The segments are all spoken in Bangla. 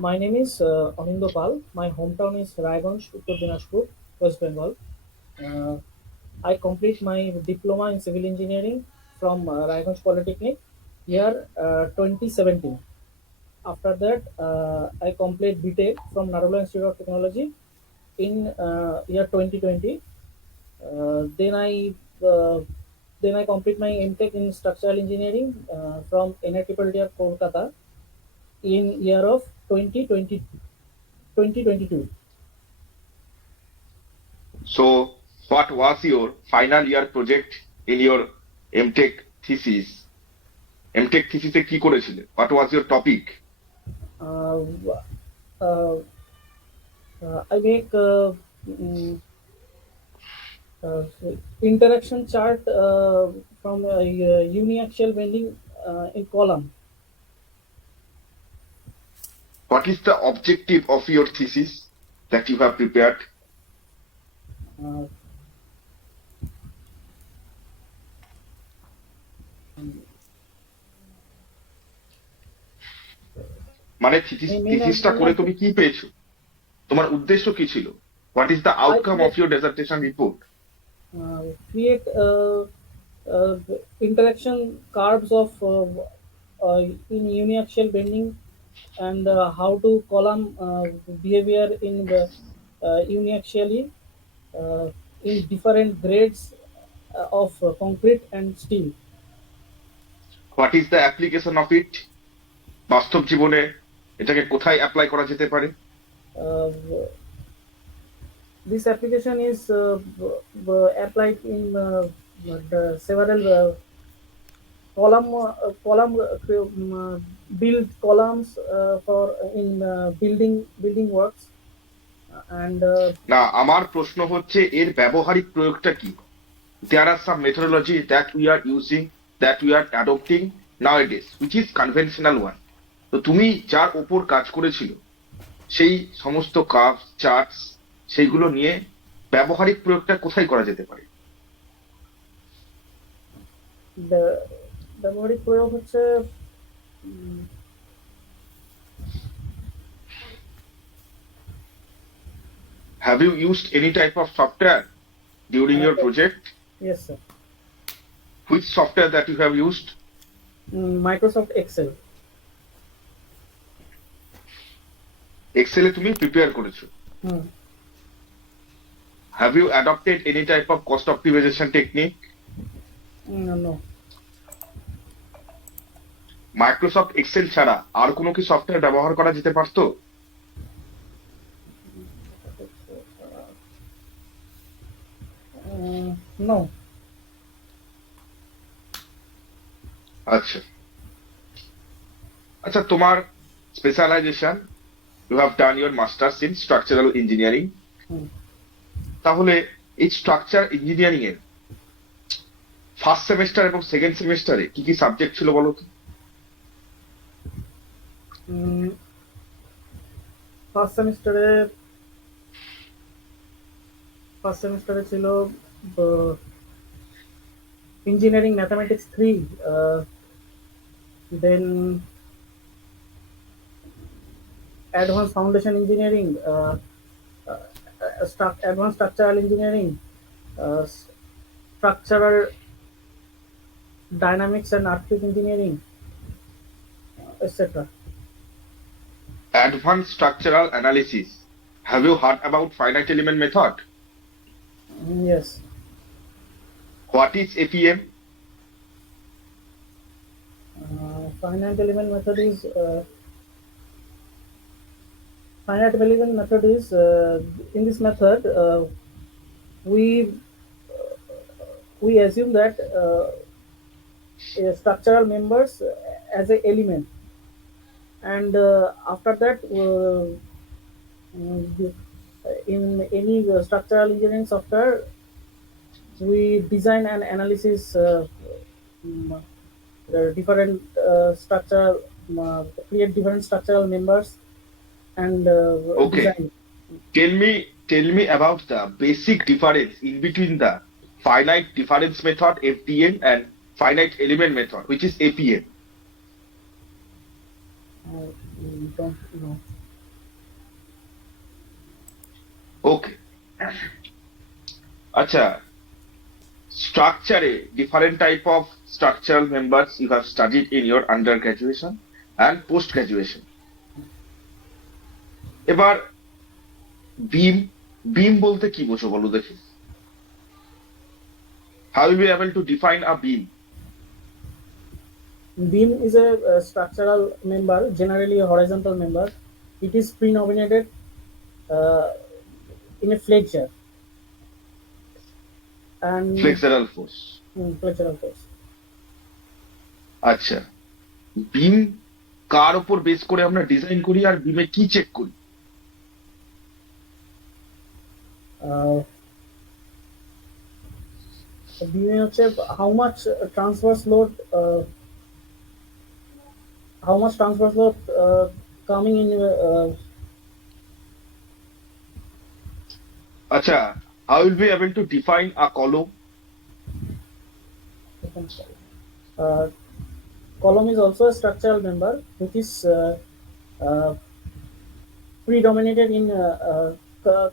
My name is Anindo Pal. My hometown is Raiganj, Uttar Dinajpur, West Bengal. Uh, I complete my diploma in civil engineering from Raiganj Polytechnic year 2017. After that, I complete BTech from Narola Institute of Technology in year 2020. Then uh, I complete my MTech in structural engineering from NITR Kolkata in year of 2022. So, what was your final year project in your MTech thesis? MTech thesis কি করেছিলে? What was your topic? Uh, uh, I make uh, interaction chart from uniaxial bending in column. What is the objective of your thesis that you have prepared? Uh, মানে my main থিসিসটা করে তুমি কি পেয়েছো? তোমার উদ্দেশ্য কি ছিল? What is the I outcome of your dissertation report? create uh, interaction curves of in uniaxial bending and how to column behavior in the uniaxially uh, in different grades of concrete and steel. What is the application of it? বাস্তব জীবনে এটাকে কোথায় অ্যাপ্লাই করা যেতে পারে? Uh, this application is applied in several column build columns for in building works and না, আমার প্রশ্ন হচ্ছে এর ব্যবহারিক প্রয়োগটা কি? There are some methodology that we are using, that we are adopting nowadays, which is conventional one. তো তুমি যার ওপর কাজ করেছিল সেই সমস্ত কার্ভ চার্টস সেইগুলো নিয়ে ব্যবহারিক প্রয়োগটা কোথায় করা যেতে পারে? the ব্যবহারিক প্রয়োগ হচ্ছে Have you used any type of software during your project? yes sir. Which software that you have used? Microsoft Excel. এক্সেলে তুমি প্রিপেয়ার করেছো। Hmm. Have you adopted any type of cost optimization technique? No. Microsoft Excel ছাড়া আর কোনো কি সফটওয়্যার ব্যবহার করা যেতে পারতো? No. আচ্ছা আচ্ছা, তোমার specialization, you have done your masters in structural engineering. Hmm. তাহলে এই স্ট্রাকচার ইঞ্জিনিয়ারিং এর ফার্স্ট সেমেস্টার এবং সেকেন্ড সেমেস্টারে কি কি সাবজেক্ট ছিল বলো তো? ফার্স্ট সেমিস্টারে ছিল engineering mathematics 3, then advance foundation engineering, advance structural engineering, structural dynamics and earthquake engineering, etc. Advanced structural analysis. Have you heard about finite element method? Yes. What is APM? Finite element method is finite element method is in this method we assume that structural members as a element, and after that in any structural engineering software we design an analysis um, different structure create different structural members and Okay. design. Tell me about the basic difference in between the finite difference method FDM and finite element method, which is APM. Don't know. আচ্ছা, স্ট্রাকচারে different type of structural members you have studied in your under graduation and post graduation. এবার বিম, বিম বলতে কি বোঝো বলো দেখি? How will be able to define a beam? Beam is a structural member, generally a horizontal member. It is pre-nominated uh, in a flexure and flexural force. flexural force. আচ্ছা, বিম কার উপর বেস করে আমরা ডিজাইন করি আর বিমে কি চেক করি? Uh, beam হচ্ছে how much transverse load, how much transverse load coming in. আচ্ছা, how will be able to define a column? Uh, column is also a structural member which is uh, predominated in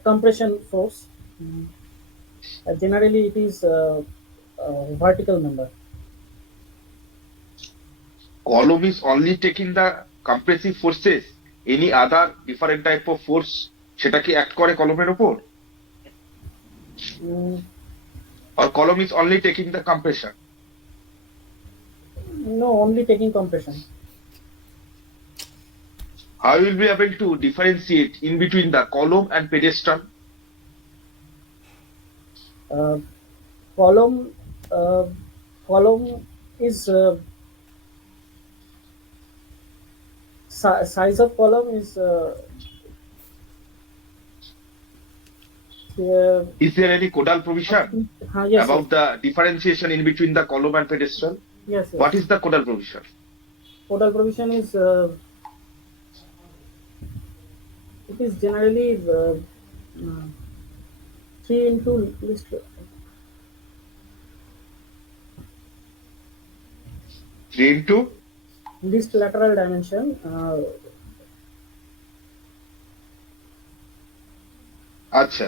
compression force. Mm. Generally, it is vertical member. Column is only taking the compressive forces, any other different type of force সেটা কি অ্যাক্ট করে কলমের উপর? Mm, Or column is only taking the compression? no, only taking compression. How will be able to differentiate in between the column and pedestal? Uh, column uh, column is size of column is Is there any codal provision yes, about the differentiation in between the column and pedestal? yes, What yes. is the codal provision? Total provision is it is generally 3 into Three into? least lateral dimension. আচ্ছা,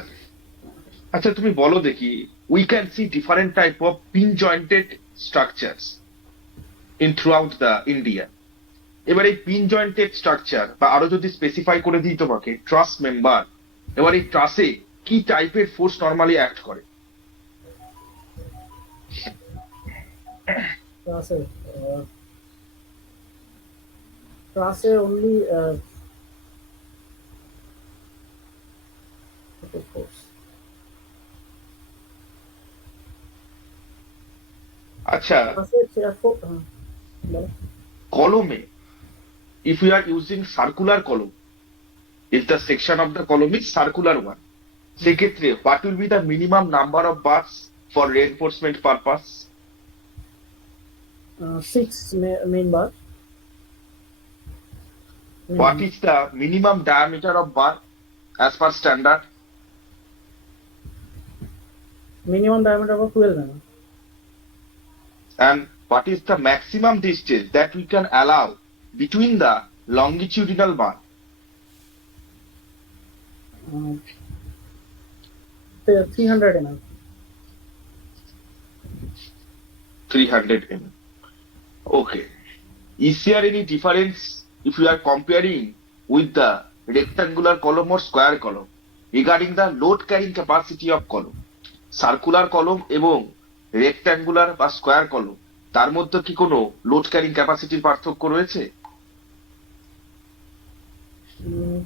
আচ্ছা তুমি বলো দেখি, we can see different type of pin jointed structures in throughout the India. এবার এই পিন জয়েন্টেড স্ট্রাকচার বা আরো যদি স্পেসিফাই করে দিই তোমাকে ট্রাস মেম্বার, এবার এই ট্রাসে কি টাইপের ফোর্স নরমালি অ্যাক্ট করে? Class A. Class A only of course. আচ্ছা, Class A therefore, no. কলমে if we are using circular column, if the section of the column is circular one, সেক্ষেত্রে what will be the minimum number of bars for reinforcement purpose? 6 main bar. What is the minimum diameter of bar as per standard? Minimum diameter of 12 mm. And what is the maximum distance that we can allow between the longitudinal bar? Uh, 300 mm. 300 mm. Okay. Is there any difference if we are comparing with the rectangular column or square column regarding the load carrying capacity of column? Circular কলম এবং রেক্ট্যাঙ্গুলার বা স্কোয়ার কলম, তার মধ্যে কি কোনো লোড ক্যারিং ক্যাপাসিটির পার্থক্য রয়েছে? Mm,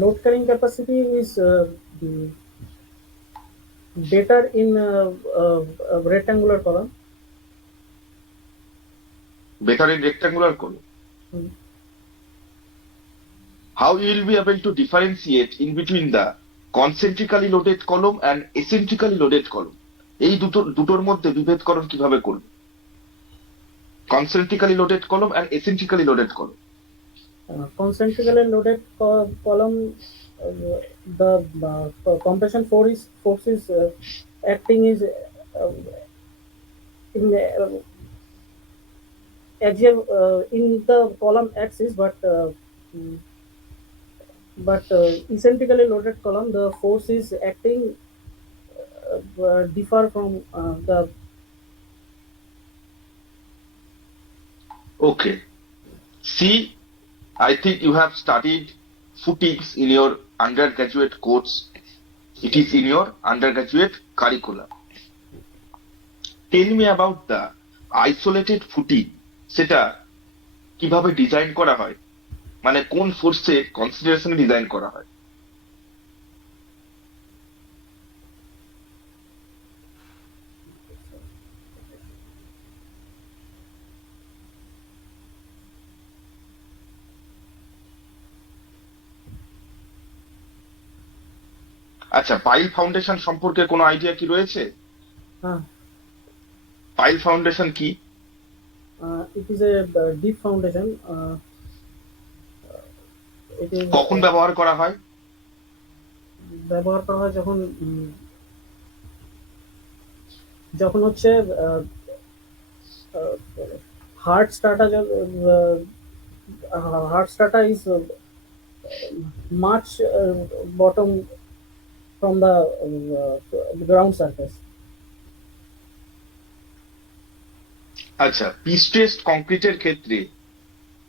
load carrying capacity is better in rectangular column. Better in rectangular কলম। Mm. How you will be able to differentiate in between the concentrically loaded column and eccentrically loaded column? এই দুটোর মধ্যে বিভেদকরণ কিভাবে করবে? Concentrically loaded column and eccentrically loaded column. Concentrically loaded column, the compression force is acting is in axial in the column axis, but mm, but eccentrically loaded column, the force is acting differ from the. Okay. See, I think you have studied footings in your undergraduate course. It is in your undergraduate curriculum. Tell me about the isolated footing. সেটা কিভাবে ডিজাইন করা হয়, মানে কোন ফোর্সের কনসিডারেশনে ডিজাইন করা হয়? আচ্ছা, পাইল ফাউন্ডেশন সম্পর্কে কোনো আইডিয়া কি রয়েছে? Uh, পাইল ফাউন্ডেশন কি? it is a deep foundation. It is কখন ব্যবহার করা হয়? ব্যবহার করা হয় যখন যখন হচ্ছে hard starter hard starter is much bottom from the ground surface. আচ্ছা, পিস্ট্রেসড কংক্রিটের ক্ষেত্রে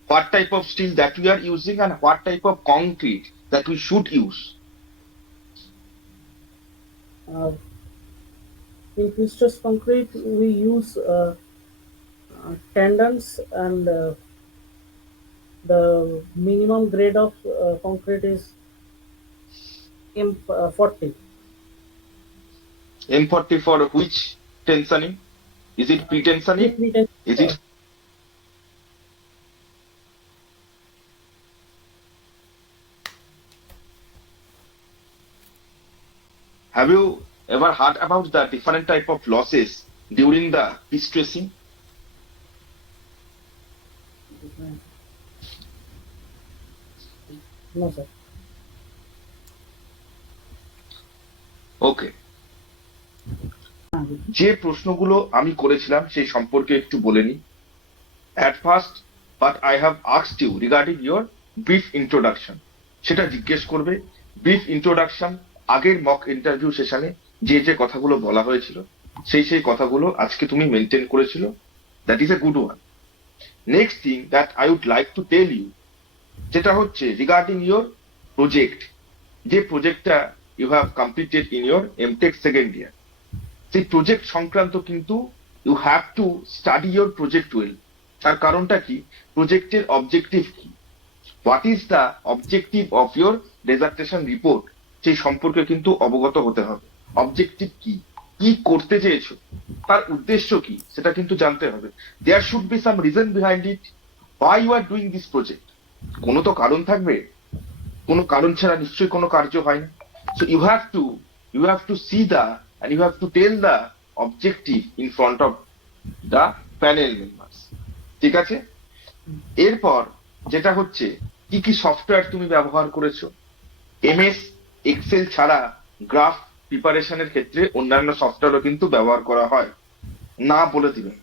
what type of steel that we are using and what type of concrete that we should use? Uh, in pre-stressed concrete, we use tendons, and the minimum grade of concrete is M40. M40 for which tensioning? Is it pre-tensioning? Is it? Have you ever heard about the different type of losses during the pre-stressing? No, sir. ওকে, যে প্রশ্নগুলো আমি করেছিলাম সেই সম্পর্কে একটু বলে নিই। At first, but I have asked you regarding your brief introduction. সেটা জিজ্ঞেস করবে। ব্রিফ ইন্ট্রোডাকশন আগের মক ইন্টারভিউ সেশনে যে যে কথাগুলো বলা হয়েছিল সেই কথাগুলো আজকে তুমি মেনটেন করেছিল। That is a good one. Next thing that I would like to tell you, যেটা হচ্ছে রিগার্ডিং ইয়োর প্রজেক্ট, যে প্রজেক্টটা you have completed in your MTech second year, সেই প্রজেক্ট সংক্রান্ত কিন্তু you have to study your project well. তার কারণটা কি? প্রজেক্টের অবজেক্টিভ কি, what is the objective of your dissertation report, সেই সম্পর্কে কিন্তু অবগত হতে হবে। অবজেক্টিভ কি, কি করতে চেয়েছো, তার উদ্দেশ্য কি, সেটা কিন্তু জানতে হবে। There should be some reason behind it, why you are doing this project. কোনো তো কারণ থাকবে, কোনো কারণ ছাড়া নিশ্চয়ই কোনো কার্য হয় না। So you have to see the and you have to tell the objective in front of the panel members. ঠিক আছে? এরপর যেটা হচ্ছে, কি কি সফটওয়্যার তুমি ব্যবহার করেছো। এমএস এক্সেল ছাড়া গ্রাফ প্রিপারেশনের ক্ষেত্রে অন্যান্য সফটওয়্যারও কিন্তু ব্যবহার করা হয়, না বলে দিবেন।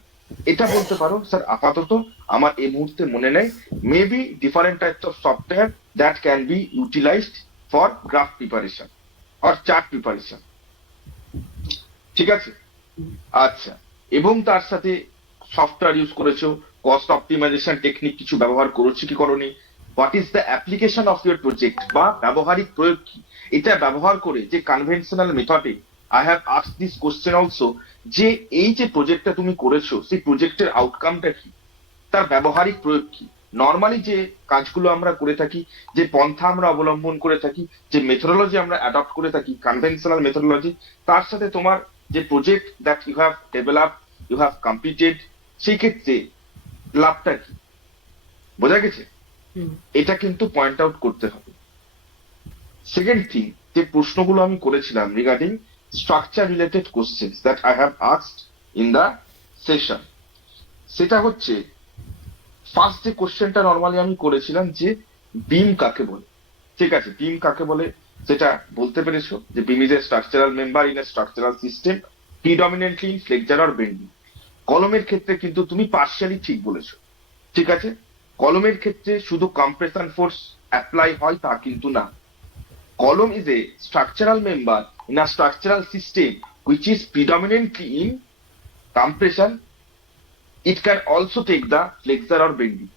এটা বলতে পারো স্যার আপাতত আমার এই মুহূর্তে মনে নেই, maybe different types of software that can be utilised for graph preparation or chart preparation. ঠিক আছে? আচ্ছা, এবং তার সাথে সফটওয়্যার ইউজ করেছো, কস্ট অপটিমাইজেশন টেকনিক কিছু ব্যবহার করেছো কি করোনি, what is the application of your project বা ব্যবহারিক প্রয়োগ কি, এটা ব্যবহার করে যে কনভেনশনাল মেথডে I have ask this question also, যে এই যে প্রজেক্টটা তুমি করেছো সেই প্রজেক্টের আউটকামটা কি, তার ব্যবহারিক প্রয়োগ কি। নর্মালি যে কাজগুলো আমরা করে থাকি, যে পন্থা আমরা অবলম্বন করে থাকি, যে মেথোডোলজি আমরা অ্যাডপ্ট করে থাকি, কনভেনশনাল মেথোডোলজি, তার সাথে তোমার যে project that you have develop, you have completed, সেই ক্ষেত্রে লাভটা কি, বোঝা গেছে? এটা কিন্তু পয়েন্ট আউট করতে হবে। সেকেন্ড থিং, যে প্রশ্নগুলো আমি করেছিলাম regarding structure related question that I have asked in the session, সেটা হচ্ছে ফার্স্ট যে কোশ্চেনটা নর্মালি আমি করেছিলাম যে বিম কাকে বলে। ঠিক আছে, বিম কাকে বলে সেটা বলতে পেরেছো, যে beam is a structural member in a structural system predominantly in flexure or bending. কলমের ক্ষেত্রে কিন্তু তুমি পার্শিয়ালি ঠিক বলেছো। ঠিক আছে, কলমের ক্ষেত্রে শুধু কম্প্রেশন ফোর্স অ্যাপ্লাই হয় তা কিন্তু না, Column is a structural member in a structural system which is predominantly in compression. It can also take the flexor or bending.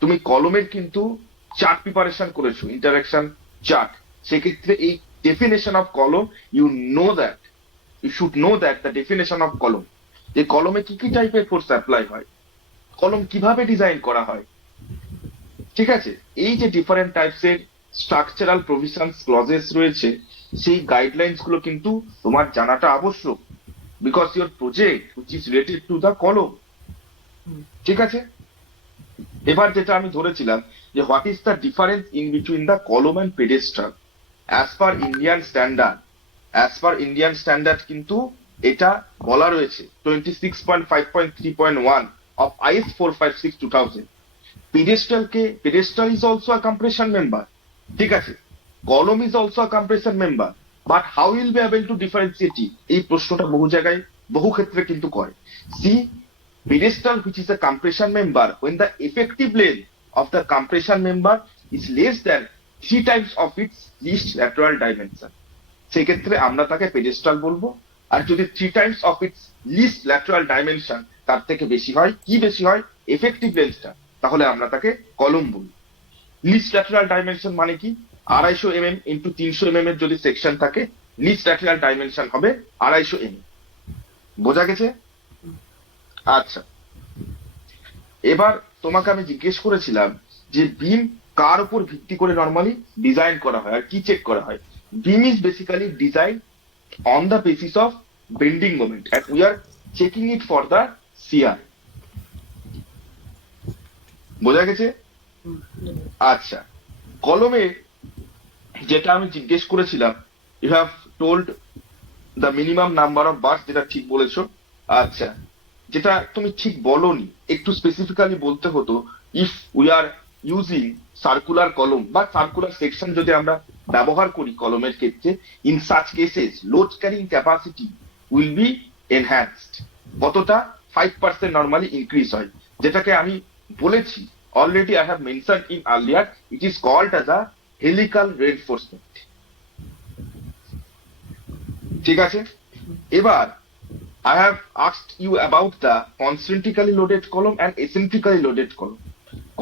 তুমি কলমের কিন্তু চার্ট প্রিপারেশন করেছো, ইন্টারাকশন চার্ট, সেক্ষেত্রে এই definition of column you know that, you should know that the definition of column, যে কলমে কি কি টাইপের ফোর্স অ্যাপ্লাই হয়, কলম কিভাবে ডিজাইন করা হয়। ঠিক আছে, এই যে ডিফারেন্ট টাইপস এর স্ট্রাকচারাল প্রভিশনস ক্লজেস রয়েছে, সেই গাইডলাইন্স গুলো কিন্তু তোমার জানাটা আবশ্যক, because your project which is related to the column. ঠিক আছে, এবার যেটা আমি ধরেছিলাম যে what is the difference in between the column and pedestal as per Indian standard. As per Indian standard কিন্তু এটা বলা রয়েছে 26.5.3.1 of IS 456/2000। pedestal is also a compression member, ঠিক আছে, column is also a compression member, but how will be able to differentiate it? এই প্রশ্নটা বহু জায়গায় বহু ক্ষেত্রে কিন্তু করে। See, pedestal which is a compression member, when the effective length of the compression member is less than 3 times of its least lateral dimension, সেক্ষেত্রে আমরা তাকে pedestal বলবো। আর যদি 3 times of its least lateral dimension তার থেকে বেশি হয়, কি বেশি হয়, এফেক্টিভ লেন্থটা, তাহলে আমরা তাকে কলম বলি। লিস্ট ল্যাটেরাল ডাইমেনশন মানে কি, 250 mm ইন্টু 300 mm এর যদি সেকশন থাকে, লিস্ট ল্যাটেরাল ডাইমেনশন হবে 250 mm। বোঝা গেছে? আচ্ছা, এবার তোমাকে আমি জিজ্ঞেস করেছিলাম যে বিম কার উপর ভিত্তি করে নর্মালি ডিজাইন করা হয় আর কি চেক করা হয়। Beam is basically design on the basis of bending moment and we are checking it for the shear। বোঝা গেছে? আচ্ছা, কলমে যেটা আমি জিজ্ঞেস করেছিলাম, you have told the minimum number of bars, যেটা ঠিক বলেছো। আচ্ছা, যেটা তুমি ঠিক বলনি, একটু স্পেসিফিক্যালি বলতে হতো, if we are using circular কলম বা সার্কুলার সেকশন যদি আমরা ব্যবহার করি কলমের ক্ষেত্রে, in such cases load carrying capacity will be enhanced. কতটা? 5% নর্মালি ইনক্রিজ হয়, যেটাকে আমি বলেছি already, I have mentioned in earlier, it is called as a helical reinforcement। ঠিক আছে, এবার I have asked you about the concentrically loaded column and eccentrically loaded column।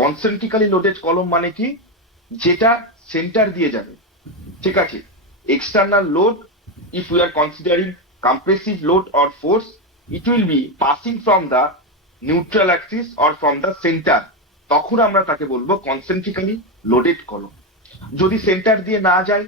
concentrically loaded column মানে কি, যেটা সেন্টার দিয়ে যাবে। ঠিক আছে, external load, if we are considering compressive load or force, it will be passing from the neutral axis or from the center, তখন আমরা তাকে বলবো কনসেন্ট্রিক্যালি লোডেড কলম। যদি সেন্টার দিয়ে না যায়,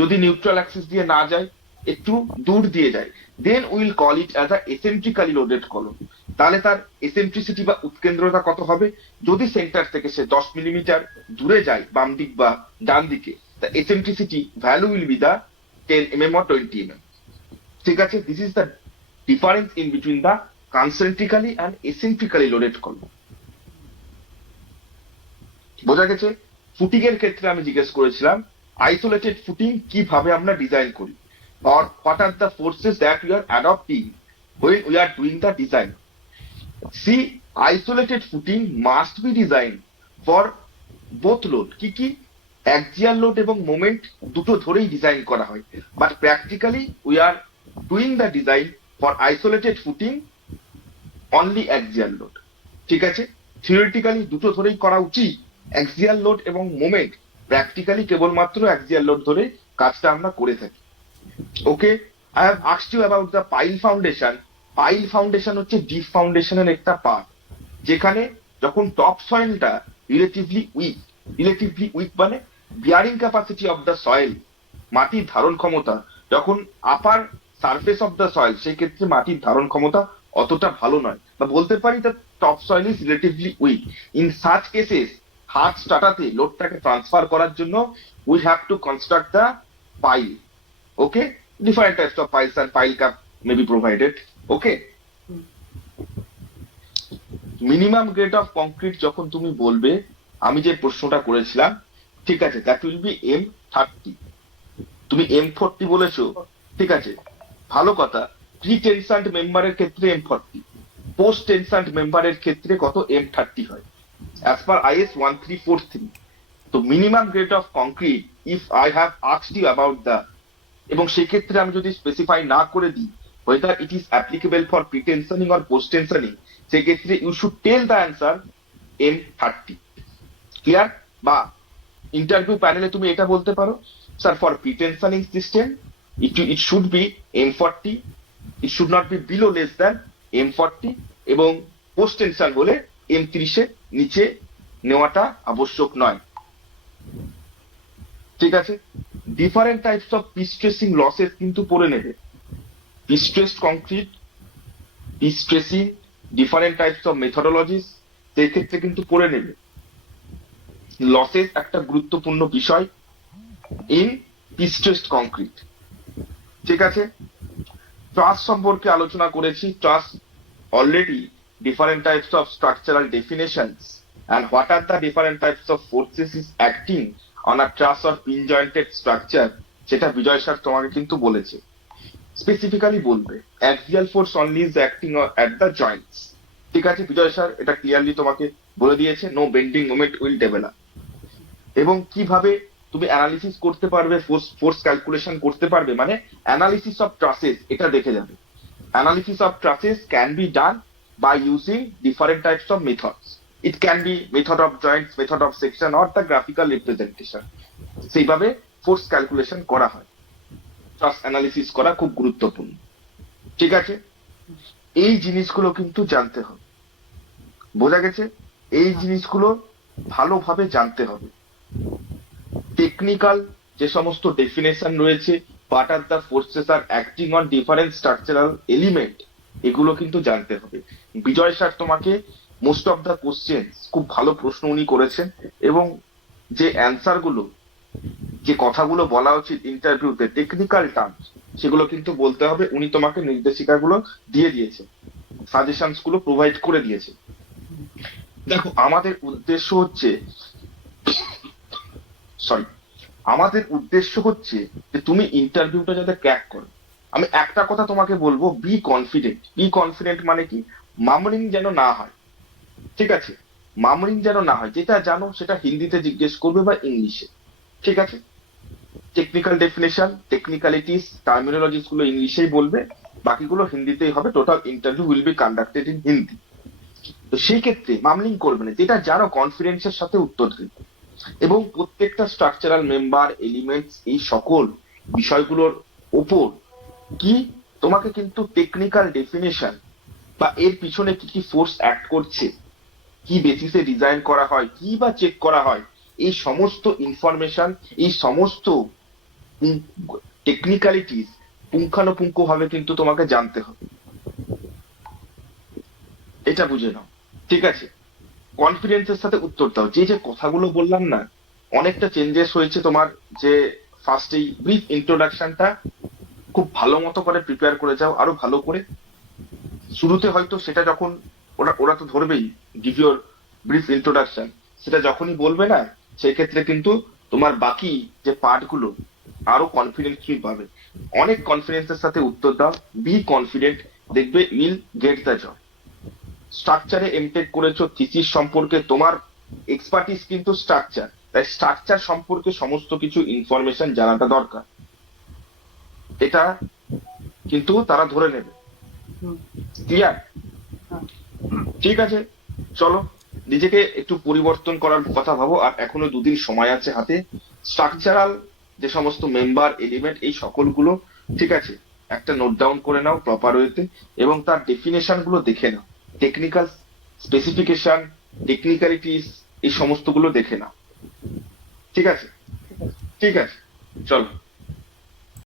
যদি নিউট্রাল অ্যাক্সিস দিয়ে না যায়, একটু দূর দিয়ে যায়, then will call it as a eccentrically loaded column. তাহলে তার এসেন্ট্রিসিটি বা উৎকেন্দ্রতা কত হবে? যদি সেন্টার থেকে সে 10 মিলিমিটার দূরে যায় বাম দিক বা ডান দিকে, the eccentricity value will be the 10 mm or 20 mm। ঠিক আছে, this is the difference in between the concentrically and eccentrically loaded column. বোঝা গেছে? ফুটিং এর ক্ষেত্রে আমি জিজ্ঞেস করেছিলাম আইসোলেটেড ফুটিং কিভাবে আমরা ডিজাইন করি, or what are the forces that we are adopting when we are doing the design। See, isolated footing must be designed for both load, কি কি, axial load এবং moment দুটো ধরেই ডিজাইন করা হয়, but practically we are doing the design for isolated footing only axial load। ঠিক আছে, থিওরিটিক্যালি দুটো ধরেই করা উচিত, অ্যাক্সিয়াল লোড এবং মোমেন্ট, প্র্যাকটিক্যালি কেবলমাত্র অ্যাক্সিয়াল লোড ধরে কাজটা আমরা করে থাকি। Okay, I have asked you about the pile foundation. Pile foundation হচ্ছে ডিপ ফাউন্ডেশনের একটা পার্ট, যেখানে যখন টপ সয়েলটা রিলেটিভলি উইক মানে bearing capacity of the soil, মাটির ধারণ ক্ষমতা, যখন upper surface of the soil, সেই ক্ষেত্রে মাটির ধারণ ক্ষমতা অতটা ভালো নয়, বা বলতে পারি the top soil is relatively weak. In such cases হাত স্টার্টাতে লোডটাকে ট্রান্সফার করার জন্য we have to construct the pile. Okay, different types of piles and pile cap may be provided. Okay, minimum grade of concrete যখন তুমি বলবে, আমি যে প্রশ্নটা করেছিলাম, ঠিক আছে, দ্যাট উইল বি M30। তুমি M40 বলেছো, ঠিক আছে, ভালো কথা। প্রি টেনশনড মেম্বারের ক্ষেত্রে M40, পোস্ট টেনশনড মেম্বারের ক্ষেত্রে কত, M30 হয়, অ্যাজ পার IS 1343। তো minimum grade of concrete, if I have asked you about the, এবং সেক্ষেত্রে আমি যদি স্পেসিফাই না করে দিই whether it is applicable for pre-tensioning or post-tensioning, সেক্ষেত্রে you should tell the answer M30। Clear? বা ইন্টারভিউ প্যানেলে তুমি এটা বলতে পারো, sir for pretensioning system it should be M40, it should not be below less than M40, এবং পোস্ট টেনশন হলে M30 এর নিচে নেওয়াটা আবশ্যক নয়। ঠিক আছে? Different types of prestressing losses কিন্তু পড়ে নেবে। Prestressed concrete, prestressing, different types of methodologies, সেই ক্ষেত্রে কিন্তু পড়ে নেবে। লসেস একটা গুরুত্বপূর্ণ বিষয় ইন প্রি-স্ট্রেসড কংক্রিট। ঠিক আছে? ট্রাস সম্পর্কে আলোচনা করেছি। Truss already different types of structural definitions and what are the different types of forces is acting on a truss or pin jointed structure, সেটা বিজয় স্যার তোমাকে কিন্তু বলেছে। স্পেসিফিক্যালি বলবে axial force only is acting at the joints। ঠিক আছে? বিজয় স্যার এটা ক্লিয়ারলি তোমাকে বলে দিয়েছে, no bending moment will develop. এবং কিভাবে তুমি অ্যানালিসিস করতে পারবে, ফোর্স ক্যালকুলেশন করতে পারবে, মানে অ্যানালিসিস অফ ট্রাসেস, এটা দেখে যাবে। Analysis of trusses can be done by using different types of methods. It can be method of joints, method of section or the graphical representation. সেইভাবে ফোর্স ক্যালকুলেশন করা হয়। ট্রাস অ্যানালিসিস করা খুব গুরুত্বপূর্ণ। ঠিক আছে? এই জিনিসগুলো কিন্তু জানতে হবে। বোঝা গেছে? এই জিনিসগুলো ভালোভাবে জানতে হবে। টেকনিক্যাল যে সমস্ত ডেফিনেশন রয়েছে, what are the forces are acting on different structural element, এগুলো কিন্তু জানতে হবে। বিজয় স্যার তোমাকে মোস্ট অফ দ্য কোশ্চেন, খুব ভালো প্রশ্ন উনি করেছেন, এবং যে অ্যান্সার গুলো, যে কথাগুলো বলা উচিত ইন্টারভিউতে টেকনিক্যাল টার্মস, সেগুলো কিন্তু বলতে হবে। উনি তোমাকে নির্দেশিকাগুলো দিয়ে দিয়েছে, সাজেশনস গুলো প্রোভাইড করে দিয়েছে। দেখো, আমাদের উদ্দেশ্য হচ্ছে, সরি, আমাদের উদ্দেশ্য হচ্ছে যে তুমি ইন্টারভিউটা যাতে ক্র্যাক করো। আমি একটা কথা তোমাকে বলবো, বি কনফিডেন্ট। বি কনফিডেন্ট মানে কি? মামলিং যেন না হয়। ঠিক আছে? মামলিং যেন না হয়। যেটা জানো সেটা হিন্দিতে জিজ্ঞেস করবে বা ইংলিশে। ঠিক আছে? টেকনিক্যাল ডেফিনেশন, টেকনিক্যালিটিস, টার্মিনোলজিস গুলো ইংলিশেই বলবে, বাকিগুলো হিন্দিতেই হবে। Total interview will be conducted in Hindi. তো সেই ক্ষেত্রে মামলিং করবে না, যেটা জানো কনফিডেন্সের সাথে উত্তর দেবে। এবং প্রত্যেকটা স্ট্রাকচারাল মেম্বার, এলিমেন্টস, এই সকল বিষয়গুলোর উপর কি তোমাকে কিন্তু টেকনিক্যাল ডেফিনেশন বা এর পিছনে কি কি ফোর্স অ্যাক্ট করছে, কি বেসিসে ডিজাইন করা হয়, কি বা চেক করা হয়, এই সমস্ত ইনফরমেশন, এই সমস্ত টেকনিক্যালিটিস পুঙ্খানুপুঙ্খ ভাবে কিন্তু তোমাকে জানতে হবে। এটা বুঝে নাও। ঠিক আছে? কনফিডেন্সের সাথে উত্তর দাও। যে যে কথাগুলো বললাম না, অনেকটা চেঞ্জেস হয়েছে তোমার। যে ফার্স্ট এই ব্রিফ ইন্ট্রোডাকশনটা খুব ভালো মতো করে প্রিপেয়ার করে যাও, আরো ভালো করে। শুরুতে হয়তো সেটা যখন ওরা ওরা তো ধরবেই, গিভ ইউর ব্রিফ ইন্ট্রোডাকশন, সেটা যখনই বলবে না, সেই ক্ষেত্রে কিন্তু তোমার বাকি যে পার্ট গুলো আরো কনফিডেন্স তুমি পাবে। অনেক কনফিডেন্সের সাথে উত্তর দাও, বি কনফিডেন্ট, দেখবে উইল গেট দ্য জব। স্ট্রাকচারে এমটেক করেছো, থিসিস সম্পর্কে তোমার এক্সপার্টিস কিন্তু স্ট্রাকচার, তাই স্ট্রাকচার সম্পর্কে সমস্ত কিছু ইনফরমেশন জানাটা দরকার। এটা কিন্তু তারা ধরে নেবে। ক্লিয়ার? ঠিক আছে, চলো নিজেকে একটু পরিবর্তন করার কথা ভাবো। আর এখনো দুদিন সময় আছে হাতে। স্ট্রাকচারাল যে সমস্ত মেম্বার, এলিমেন্ট, এই সকলগুলো, ঠিক আছে, একটা নোট ডাউন করে নাও প্রপার ওয়েতে, এবং তার ডেফিনেশন গুলো দেখে নাও। টেকনিক্যাল স্পেসিফিকেশন, টেকনিক্যালিটিস, এই সমস্ত গুলো দেখে নাও। ঠিক আছে? ঠিক আছে, চলো।